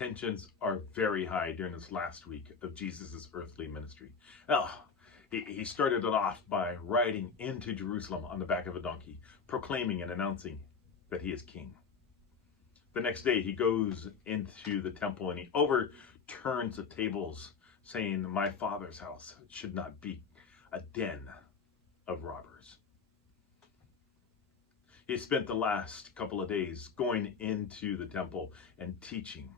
Tensions are very high during this last week of Jesus' earthly ministry. Oh, he started it off by riding into Jerusalem on the back of a donkey, proclaiming and announcing that he is king. The next day he goes into the temple and he overturns the tables, saying, "My Father's house should not be a den of robbers." He spent the last couple of days going into the temple and teaching.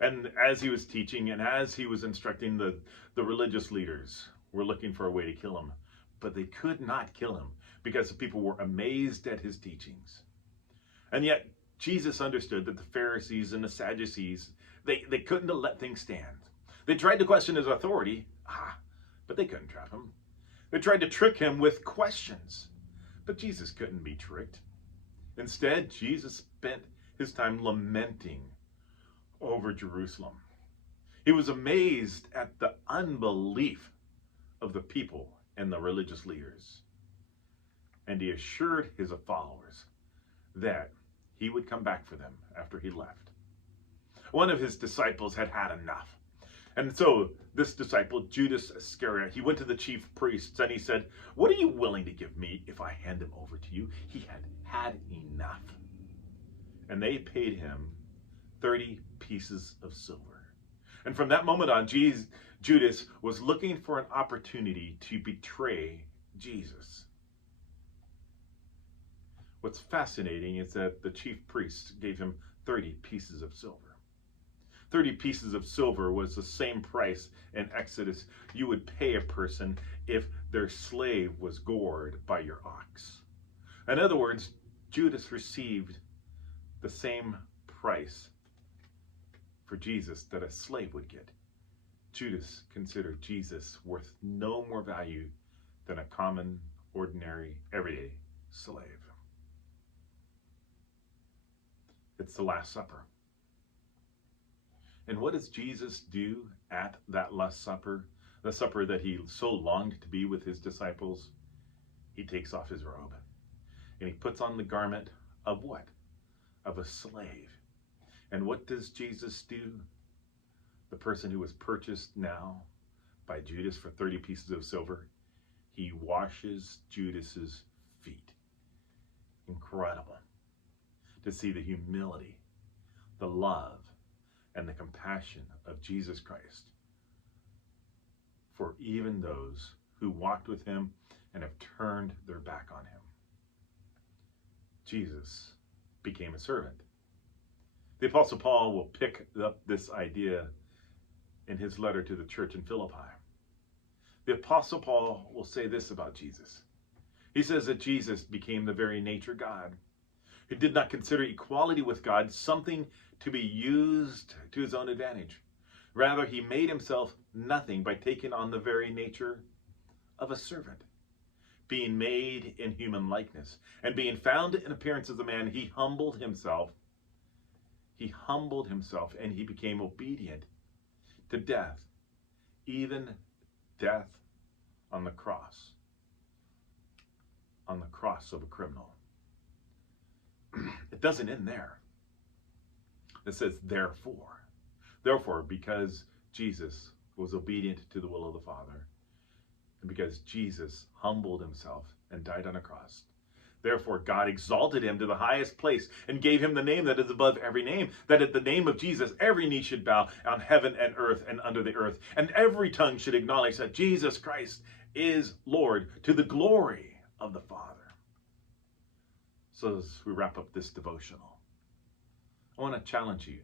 And as he was teaching and as he was instructing, the religious leaders were looking for a way to kill him, but they could not kill him because the people were amazed at his teachings. And yet Jesus understood that the Pharisees and the Sadducees, they couldn't let things stand. They tried to question his authority, but they couldn't trap him. They tried to trick him with questions, but Jesus couldn't be tricked. Instead, Jesus spent his time lamenting over Jerusalem. He was amazed at the unbelief of the people and the religious leaders. And he assured his followers that he would come back for them after he left. One of his disciples had had enough. And so this disciple, Judas Iscariot, he went to the chief priests and he said, "What are you willing to give me if I hand him over to you?" He had had enough. And they paid him 30 pieces of silver. And from that moment on, Judas was looking for an opportunity to betray Jesus. What's fascinating is that the chief priests gave him 30 pieces of silver. 30 pieces of silver was the same price in Exodus you would pay a person if their slave was gored by your ox. In other words, Judas received the same price for Jesus that a slave would get. Judas considered Jesus worth no more value than a common, ordinary, everyday slave. It's the Last Supper. And what does Jesus do at that Last Supper? The supper that he so longed to be with his disciples? He takes off his robe and he puts on the garment of what? Of a slave. And what does Jesus do? The person who was purchased now by Judas for 30 pieces of silver, he washes Judas's feet. Incredible to see the humility, the love, and the compassion of Jesus Christ for even those who walked with him and have turned their back on him. Jesus became a servant. The Apostle Paul will pick up this idea in his letter to the church in Philippi. The Apostle Paul will say this about Jesus. He says that Jesus became the very nature God. He did not consider equality with God something to be used to his own advantage. Rather, he made himself nothing by taking on the very nature of a servant. Being made in human likeness and being found in appearance as a man, he humbled himself. He humbled himself and he became obedient to death, even death on the cross of a criminal. It doesn't end there. It says, therefore, because Jesus was obedient to the will of the Father, and because Jesus humbled himself and died on a cross, therefore God exalted him to the highest place and gave him the name that is above every name, that at the name of Jesus every knee should bow on heaven and earth and under the earth, and every tongue should acknowledge that Jesus Christ is Lord, to the glory of the Father. So as we wrap up this devotional, I want to challenge you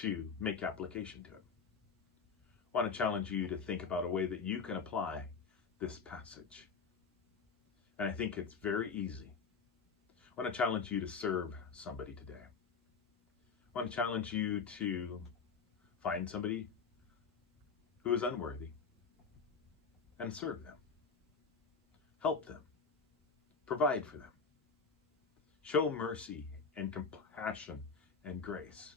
to make application to it. I want to challenge you to think about a way that you can apply this passage. And I think it's very easy. I want to challenge you to serve somebody today. I want to challenge you to find somebody who is unworthy and serve them. Help them. Provide for them. Show mercy and compassion and grace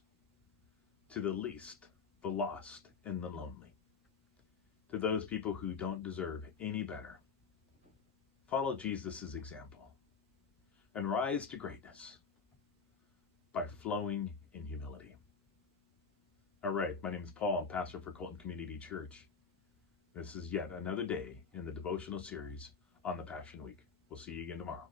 to the least, the lost, and the lonely. To those people who don't deserve any better. Follow Jesus' example and rise to greatness by flowing in humility. All right, my name is Paul. I'm pastor for Colton Community Church. This is yet another day in the devotional series on the Passion Week. We'll see you again tomorrow.